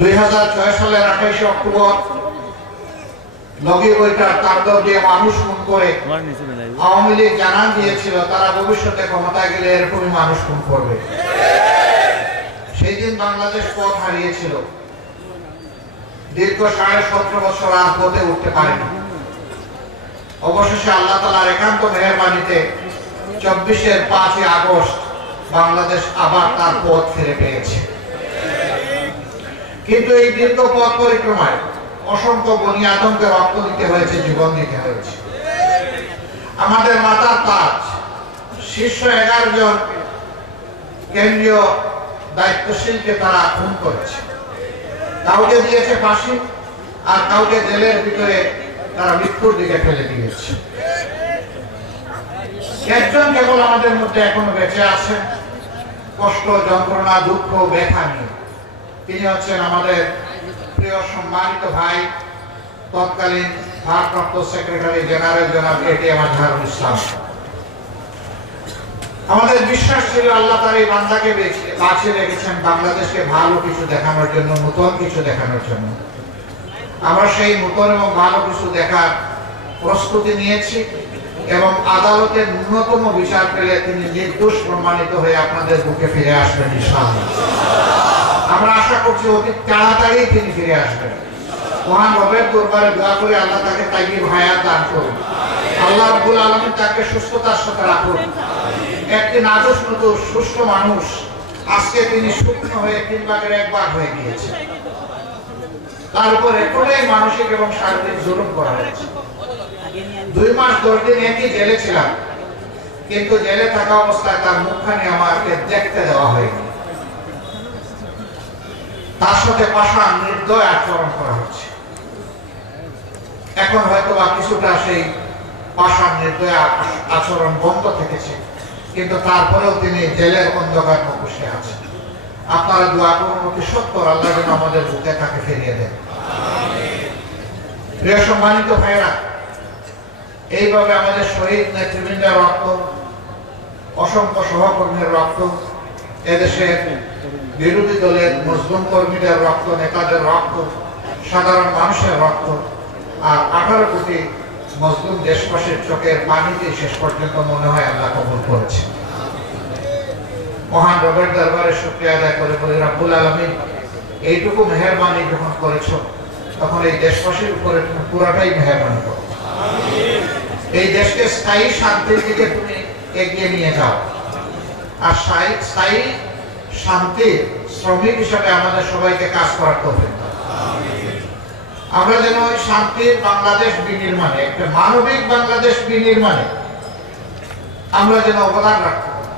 2006 সালের 28 অক্টোবর লগি বইটার তাণ্ডব দিয়ে মানুষ খুন করে আওয়ামী লীগ জানান দিয়েছিল তারা ভবিষ্যতে ক্ষমতায় গেলে এরকমই মানুষ খুন করবে। সেই দিন বাংলাদেশ পথ হারিয়েছিল, দীর্ঘ 17.5 বছর রাজপথে উঠতে পারেনি। অবশেষে আল্লাহ তাআলার একান্ত মেহেরবানিতে 5 আগস্ট বাংলাদেশ আবার তার পথ ফিরে পেয়েছে। কিন্তু এই দীর্ঘ পথ পরিক্রমায় অসংখ্য বনি আদমকে রক্ত দিতে হয়েছে, জীবন দিতে হয়েছে। আমাদের মাথার তাজ শীর্ষ 11 জন কেন্দ্রীয় দায়িত্বশীলকে তারা খুন করেছে। কাউকে দিয়েছে ফাঁসি, আর কাউকে জেলের ভিতরে তারা মৃত্যুর দিকে ফেলে দিয়েছে। একজন কেবল আমাদের মধ্যে এখনো বেঁচে আছেন, কষ্ট, যন্ত্রণা, দুঃখ, ব্যথা নিয়ে। তিনি হচ্ছেন আমাদের প্রিয় সম্মানিত ভাই, তৎকালীন ভারপ্রাপ্ত সেক্রেটারি জেনারেল জনাব এটিএম আজহারুল ইসলাম। আমাদের বিশ্বাস ছিল আল্লাহ তার এই বান্দাকে বাঁচিয়ে রেখেছেন বাংলাদেশকে ভালো কিছু দেখানোর জন্য, নতুন কিছু দেখানোর জন্য। আমরা সেই নতুন এবং ভালো কিছু দেখার প্রস্তুতি নিয়েছি এবং আদালতের ন্যূনতম বিচার পেলে তিনি নির্দোষ প্রমাণিত হয়ে আপনাদের বুকে ফিরে আসবেন ইনশাআল্লাহ। আমরা আশা করছি অতি তাড়াতাড়ি তিনি ফিরে আসবেন। মহান রবের দরবারে দোয়া করে আল্লাহ তাকে তাইয়িব হায়াত দান করুন। আল্লাহ রাব্বুল আলামিন তাকে সুস্থতার সাথে রাখুন। একটি নাজুস নতুন সুস্থ মানুষ, আজকে তিনি শুকনো হয়ে 3 ভাগের 1 ভাগ হয়ে গিয়েছে। তার উপর এতটাই মানসিক এবং শারীরিক জুলুম করা হয়েছে। 2 মাস 10 দিন একই জেলে ছিলাম, কিন্তু জেলে থাকা অবস্থায় তার মুখখানি আমাকে দেখতে দেওয়া হয়নি। তার সাথে পাষাণ নির্দয় আচরণ করা হচ্ছে। এখন হয়তো বা কিছুটা সেই পাষাণ নির্দয় আচরণ বন্ধ থেকেছে, কিন্তু তারপরেও তিনি জেলের অন্ধকার মুখোশে আছেন। আপনারা দোয়া করুন অতি সত্বর আল্লাহ যেন আমাদের বুকে তাকে ফিরিয়ে দেন। প্রিয় সম্মানিত ভাইরা, এইভাবে আমাদের শহীদ নেতৃবৃন্দের রক্ত, অসংখ্য সহকর্মীর রক্ত, এদেশের বিরোধী দলের মজলুম কর্মীদের রক্ত, নেতাদের রক্ত, সাধারণ মানুষের রক্ত, আর 18 কোটি মজলুম দেশবাসীর চোখের পানিতে শেষ পর্যন্ত মনে হয় আল্লাহ কবুল করেছে। মহান রবের দরবারে শুকরিয়া আদায় করে বলি, রব্বুল আলামিন এইটুকু মেহেরবানি যখন করেছো, তখন এই দেশবাসীর উপরে তুমি পুরাটাই মেহেরবানি করো। এই দেশকে স্থায়ী শান্তির দিকে তুমি এগিয়ে নিয়ে যাও, আর স্থায়ী শান্তির শ্রমিক হিসাবে আমাদের সবাইকে কাজ করার তৌফিক দাও। আমরা যেন ওই শান্তির বাংলাদেশ বিনির্মাণে, একটা মানবিক বাংলাদেশ বিনির্মাণে আমরা যেন অবদান রাখতে পারি।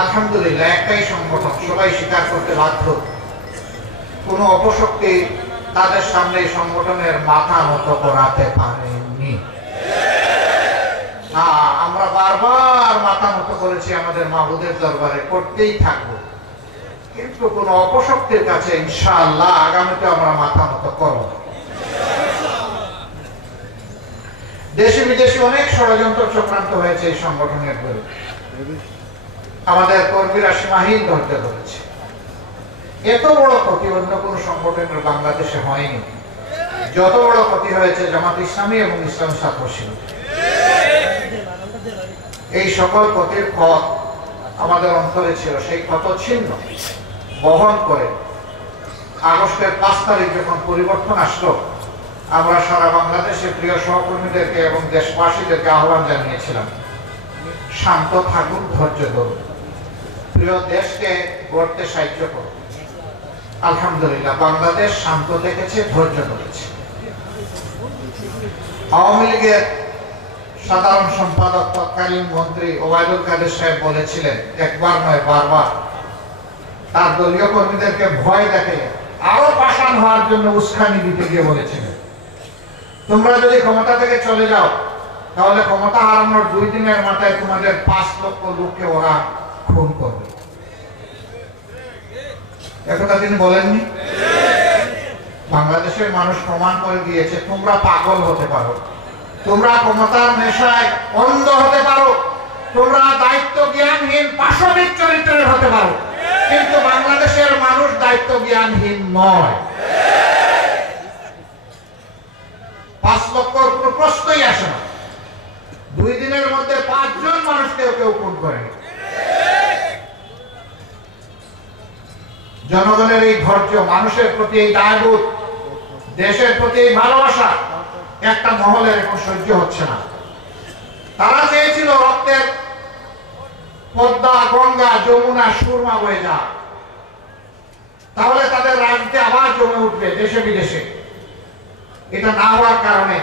আলহামদুলিল্লাহ, একটাই সংগঠন, সবাই স্বীকার করতে বাধ্য, কোন অপশক্তি তাদের সামনে এই সংগঠনের মাথা নত করাতে পারেনি। আমরা বারবার মাথা নত করেছি আমাদের মাহবুদের দরবারে, করতেই থাকবো, কিন্তু কোন অপশক্তির কাছে ইনশাআল্লাহ আগামীতে আমরা মাথা নত করব। দেশি বিদেশি অনেক ষড়যন্ত্র চক্রান্ত হয়েছে এই সংগঠনের বিরুদ্ধে। আমাদের কর্মীরা সীমাহীন ধৈর্য ধরেছে। এত বড় ক্ষতি অন্য কোন সংগঠনের বাংলাদেশে হয়নি যত বড় ক্ষতি হয়েছে জামাত ইসলামী এবং ইসলামী ছাত্র শিবির। এই সকল ক্ষতির ক্ষত আমাদের অন্তরে ছিল, সেই ক্ষত ছিন্ন বহন করে আগস্টের 5 তারিখ যখন পরিবর্তন আসলো, আমরা সারা বাংলাদেশের প্রিয় সহকর্মীদেরকে এবং দেশবাসীদেরকে আহ্বান জানিয়েছিলাম, শান্ত থাকুন, ধৈর্য ধরুন, প্রিয় দেশকে গড়তে সাহায্য করুন। আলহামদুলিল্লাহ, বাংলাদেশ শান্ত দেখেছে, ধৈর্য ধরেছে। আওয়ামী লীগের সাধারণ সম্পাদক তৎকালীন মন্ত্রী ওবায়দুল কাদের সাহেব বলেছিলেন, একবার নয় বারবার, তার দলীয় কর্মীদেরকে ভয় দেখে আরো পাষাণ হওয়ার জন্য উস্কানি দিতে গিয়ে বলেছিলেন, তোমরা যদি ক্ষমতা থেকে চলে যাও তাহলে ক্ষমতা হারানোর 2 দিনের মাথায় তোমাদের 5 লক্ষ লোককে ওরা খুন করবে। একথা তিনি বলেননি? বাংলাদেশের মানুষ প্রমাণ করে দিয়েছে, তোমরা পাগল হতে পারো, তোমরা ক্ষমতার নেশায় অন্ধ হতে পারো, তোমরা দায়িত্ব জ্ঞানহীন পাশবিক চরিত্রের হতে পারো, কিন্তু বাংলাদেশের মানুষ দায়িত্ব জ্ঞানহীন নয়। 5 লক্ষর কোনো প্রশ্নই আসে না। 2 দিনের মধ্যে 5 জন মানুষকে কেউ খুন করেনি। জনগণের এই ধৈর্য, মানুষের প্রতি এই দায়বোধ, দেশের প্রতি এই ভালোবাসা একটা মহলের এখন সহ্য হচ্ছে না। তারা চেয়েছিল রক্তের পদ্মা, গঙ্গা, যমুনা, সুরমা বয়ে যা, তাহলে তাদের রাজনীতি আবার জমে উঠবে দেশে বিদেশে। এটা না হওয়ার কারণে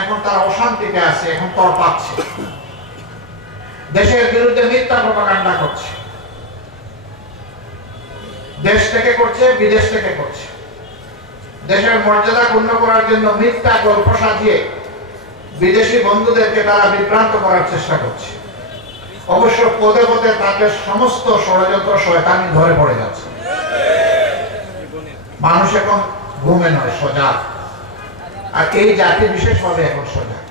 এখন তারা অশান্তিতে আছে, এখন তর পাচ্ছে, দেশের বিরুদ্ধে মিথ্যা প্রপাগান্ডা করছে, দেশ থেকে করছে, বিদেশ থেকে করছে। দেশের মর্যাদা ক্ষুণ্ণ করার জন্য মিথ্যা গল্প সাজিয়ে বিদেশি বন্ধুদেরকে তারা বিভ্রান্ত করার চেষ্টা করছে। অবশ্য পদে পদে তাদের সমস্ত ষড়যন্ত্র শয়তানি ধরে পড়ে যাচ্ছে। মানুষ এখন ঘুমে নয়, সজাগ। আর এই জাতি বিশেষভাবে এখন সজাগ।